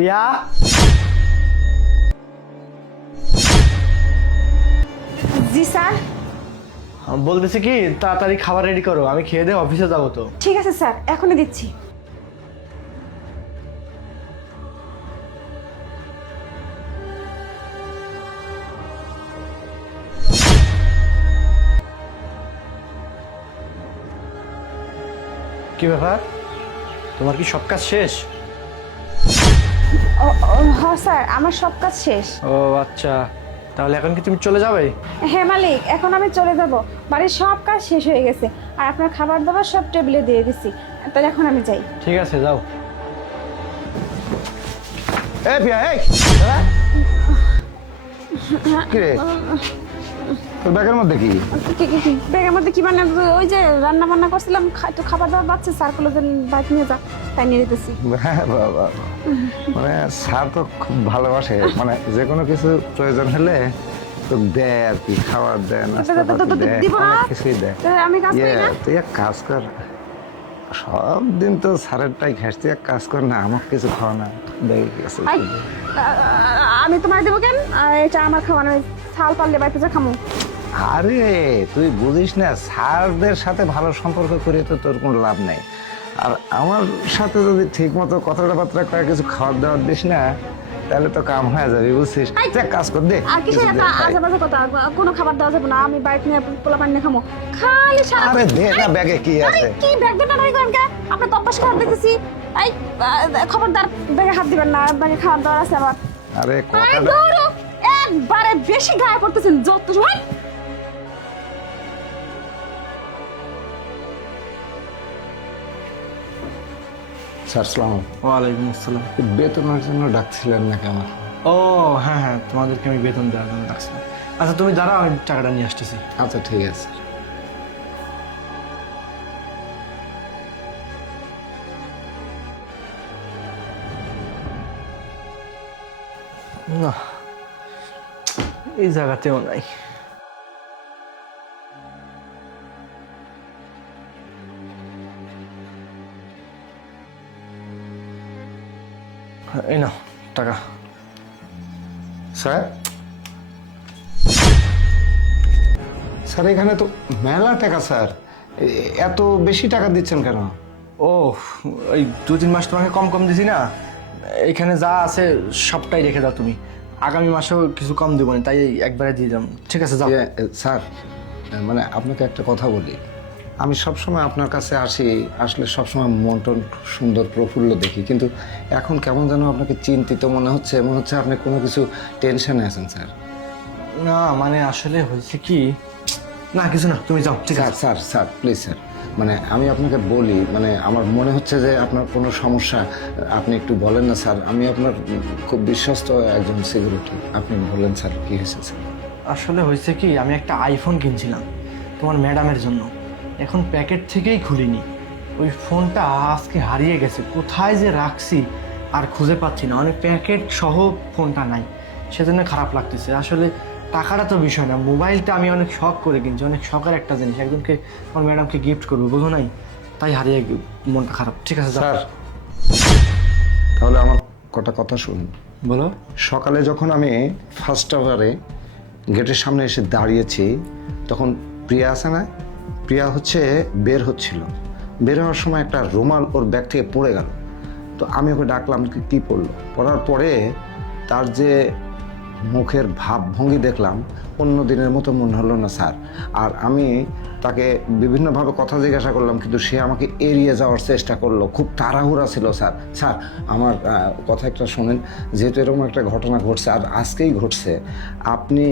পিয়া, জি sir. বলতেছি কি তাড়াতাড়ি খাবার রেডি করো, আমি খেয়ে দিয়ে অফিসে যাবো তো। ঠিক আছে স্যার, এখনই দিচ্ছি। কি ব্যাপার, তোমার কি সব কাজ শেষ? হ্যাঁ স্যার, আমার সব কাজ শেষ। ও আচ্ছা, তাহলে এখন কি তুমি চলে যাবে? হ্যাঁ মালিক, এখন আমি চলে যাব। বাড়ির সব কাজ শেষ হয়ে গেছে, আর আপনার খাবার দাবার সব টেবিলে দিয়ে দিছি। তাহলে এখন আমি যাই। ঠিক আছে, যাও। এই পিয়া, এই কি রে, তোর ব্যাগের মধ্যে কি? ব্যাগের মধ্যে কি মানে, ওই যে রান্না বান্না করছিলাম, একটু খাবার দাবার বাচ্চা স্যার গুলো বাইক নিয়ে যা, তাই নিয়ে যেতেছি। হ্যাঁ বাবা, মানে স্যার তো খুব ভালোবাসে, মানে যে কোনো কিছু প্রয়োজন হলে তো দেয় আর কি, খাবার দেয়, নাস্তা পাতি দেয়, দিব না? অনেক কিছুই দেয়। আমি কাজ করি না? তুই এক কাজ কর, সব দিন তো স্যারেরটাই খাস, তুই এক কাজ কর না, আমার কিছু খাওয়া না, ব্যাগে আছে। আই, আমি তোমার দেবো কেন? এটা আমার খাওয়া নয়, ছাল পারলে বাড়িতে যা খামো। আরে তুই বুঝিস না, স্যারদের সাথে ভালো সম্পর্ক করে তো তোর কোনো লাভ নেই। আর আমার সাথে যদি ঠিক মতো কথাবার্তা করে কিছু খাবার দাবার দিস না, তাহলে তো কাম হয়ে যাবে, বুঝছিস? তুই এক কাজ কর দে। আর কিসের এত আজেবাজে কথা? কোনো খাবার দেওয়া যাবে না, আমি বাইক নিয়ে পোলা পানি নিয়ে খামো। খালি সারা আরে দে না, ব্যাগে কি আছে? কি ব্যাগ দেন নাই করেন কে? আপনি তপ্পাস খাবার দিতেছি। এই খবরদার, ব্যাগে হাত দিবেন না, ব্যাগে খাবার দাবার আছে আবার। আরে এই কথাটা দৌড়ো, একবারে বেশি গায়ে পড়তেছেন যত সময়। স্যার সালাম, ওয়ালাইকুম আসসালাম। বেতনের জন্য ডাকছিলেন নাকি আমার? ও হ্যাঁ হ্যাঁ, তোমাদেরকে আমি বেতন দেওয়ার জন্য ডাকছিলাম। আচ্ছা তুমি দাঁড়াও, আমি টাকাটা নিয়ে আসতেছি। আচ্ছা ঠিক আছে। না, এই জায়গাতেও নাই। এই নাও টাকা। স্যার, স্যার এখানে তো মেলা টাকা স্যার, এত বেশি টাকা দিচ্ছেন কেন? ও, ওই 2-3 মাস তোমাকে কম কম দিছি না, এখানে যা আছে সবটাই রেখে দাও তুমি। আগামী মাসেও কিছু কম দেবো না, তাই একবারে দিয়ে দিলাম। ঠিক আছে, যাও। স্যার, মানে আপনাকে একটা কথা বলি, আমি সবসময় আপনার কাছে আসলে সবসময় মন টন সুন্দর প্রফুল্ল দেখি, কিন্তু এখন কেমন যেন আপনাকে চিন্তিত মনে হচ্ছে আপনি কোনো কিছু টেনশনে আছেন স্যার। না মানে আসলে হয়েছে কি, না কিছু না, তুমি যাও। ঠিক স্যার আছে। স্যার স্যার প্লিজ স্যার, মানে আমি আপনাকে বলি, মানে আমার মনে হচ্ছে যে আপনার কোনো সমস্যা, আপনি একটু বলেন না স্যার, আমি আপনার খুব বিশ্বস্ত একজন সিকিউরিটি, আপনি বলেন স্যার কী হয়েছে স্যার? আসলে হয়েছে কি, আমি একটা আইফোন কিনছিলাম তোমার ম্যাডামের জন্য, এখন প্যাকেট থেকেই খুলিনি। ওই ফোনটা আজকে হারিয়ে গেছে, কোথায় যে রাখছি আর খুঁজে পাচ্ছি না, মানে প্যাকেট সহ ফোনটা নাই, সেজন্য খারাপ লাগতেছে। আসলে টাকাটা তো বিষয় না, মোবাইলটা আমি অনেক শখ করে কিনছি, অনেক শখের একটা জিনিস, একজনকে আমার ম্যাডামকে গিফট করবো, বোঝো নাই, তাই হারিয়ে মনটা খারাপ। ঠিক আছে স্যার, তাহলে আমার কটা কথা শুনুন। বলো। সকালে যখন আমি ফার্স্ট আওয়ারে গেটের সামনে এসে দাঁড়িয়েছি, তখন প্রিয়া আছে না, প্রিয়া বের হচ্ছিল, বের হওয়ার সময় একটা রুমাল ওর ব্যাগ থেকে পড়ে গেল। তো আমি ওকে ডাকলাম, কি পড়লো? পড়ার পরে তার যে মুখের ভাবভঙ্গি দেখলাম, অন্য দিনের মতো মনে হলো না স্যার। আর আমি তাকে বিভিন্নভাবে কথা জিজ্ঞাসা করলাম, কিন্তু সে আমাকে এড়িয়ে যাওয়ার চেষ্টা করলো, খুব তাড়াহুড়া ছিল স্যার। স্যার আমার কথা একটা শোনেন, যেহেতু এরকম একটা ঘটনা ঘটছে আর আজকেই ঘটছে, আপনি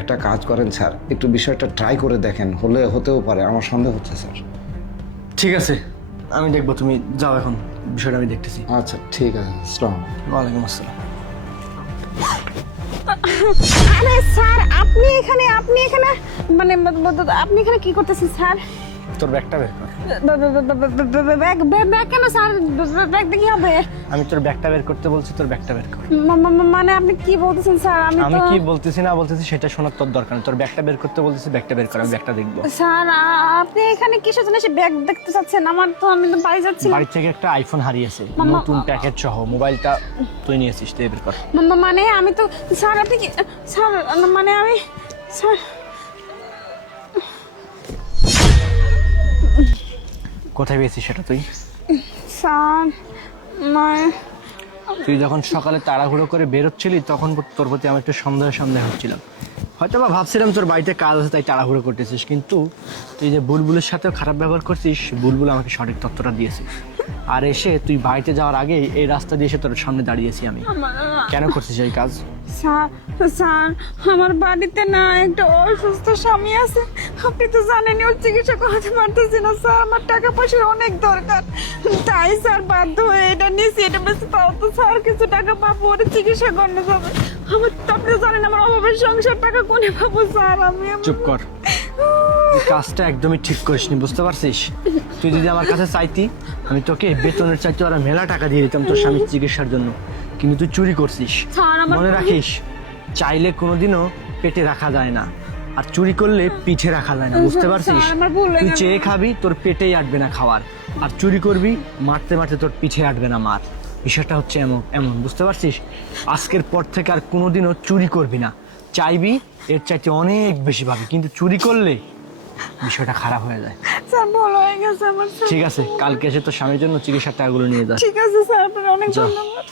একটা কাজ করেন স্যার, একটু বিষয়টা ট্রাই করে দেখেন, হতেও পারে, আমার সন্দেহ হচ্ছে স্যার। ঠিক আছে, আমি দেখবো, তুমি যাও এখন, বিষয়টা আমি দেখতেছি। আচ্ছা ঠিক আছে, আসসালাম। ওয়ালাইকুম আসসালাম। আরে স্যার, আপনি এখানে মানে আপনি এখানে কি করতেছেন স্যার? তোর ব্যাগটা বের কর। ব্যাগ ব্যাগ কেন স্যার? ব্যাগ দিয়ে কি হবে? আমি তোর ব্যাগটা বের করতে বলছি, তোর ব্যাগটা বের কর। মানে আপনি কি বলতেছেন স্যার? আমি কি বলতেছি না বলতেছি সেটা শোনার তোর দরকার নেই। তোর ব্যাগটা বের করতে বলতেছি, ব্যাগটা বের কর, আমি ব্যাগটা দেখবো। স্যার আপনি এখানে কিসের জন্য এসে ব্যাগ দেখতে চাচ্ছেন? আমি তো বাড়ি যাচ্ছি। বাড়ি থেকে একটা আইফোন হারিয়েছে, নতুন প্যাকেট সহ। মোবাইলটা তুই নিয়েছিস, তুই বের কর। মানে আমি তো স্যার, আপনি কি স্যার? মানে আমি স্যার, কোথায় পেয়েছিস সেটা তুই? স্যার মানে তুই যখন সকালে তাড়াহুড়ো করে বেরোচ্ছিলি তখন তোর প্রতি আমার একটু সন্দেহ হচ্ছিলাম। হয়তো বা ভাবছিলাম তোর বাড়িতে কাজ আছে তাই তাড়াহুড়ো করতেছিস, কিন্তু তুই যে বুলবুলের সাথেও খারাপ ব্যবহার করছিস, বুলবুল আমাকে সঠিক তথ্যটা দিয়েছে। আর এসে তুই বাড়িতে যাওয়ার আগে এই রাস্তা দিয়ে এসে তোর সামনে দাঁড়িয়েছি আমি। কেন করছিস এই কাজ? স্যার স্যার আমার বাড়িতে না একটা অসুস্থ স্বামী আছে, আপনি তো জানেনই, ওর চিকিৎসা করাতে পারতেছি না স্যার। আমার টাকা পয়সার অনেক দরকার, তাই স্যার বাধ্য হয়ে এটা নিয়েছি। এটা বেশি পাও তো স্যার কিছু টাকা পাবো, ওর চিকিৎসা করানো যাবে। আমার তো আপনি জানেন আমার অভাবের সংসার, টাকা কোনে পাবো স্যার? আমি চুপ কর, তুই কাজটা একদমই ঠিক করিসনি, বুঝতে পারছিস? তুই যদি আমার কাছে চাইতি, আমি তোকে বেতনের চাইতে ওরা মেলা টাকা দিয়ে দিতাম তোর স্বামীর চিকিৎসার জন্য, কিন্তু তুই চুরি করছিস। স্যার, মনে রাখিস, চাইলে কোনোদিনও পেটে রাখা যায় না, আর চুরি করলে পিঠে রাখা যায় না, বুঝতে পারছিস? স্যার, আমার ভুল হয়ে তুই গেছে। চেয়ে খাবি, তোর পেটেই আটবে না খাবার, আর চুরি করবি, মারতে মারতে তোর পিঠে আটবে না মার। বিষয়টা হচ্ছে এমন, বুঝতে পারছিস? আজকের পর থেকে আর কোনোদিনও চুরি করবি না। চাইবি এর চাইতে অনেক বেশি পাবি, কিন্তু চুরি করলে বিষয়টা খারাপ হয়ে যায়। স্যার ভুল হয়ে গেছে আমার স্যার। ঠিক আছে, কালকে এসে তোর স্বামীর জন্য চিকিৎসার টাকাগুলো নিয়ে যাস। ঠিক আছে স্যার, আপনার অনেক যা। ধন্যবাদ।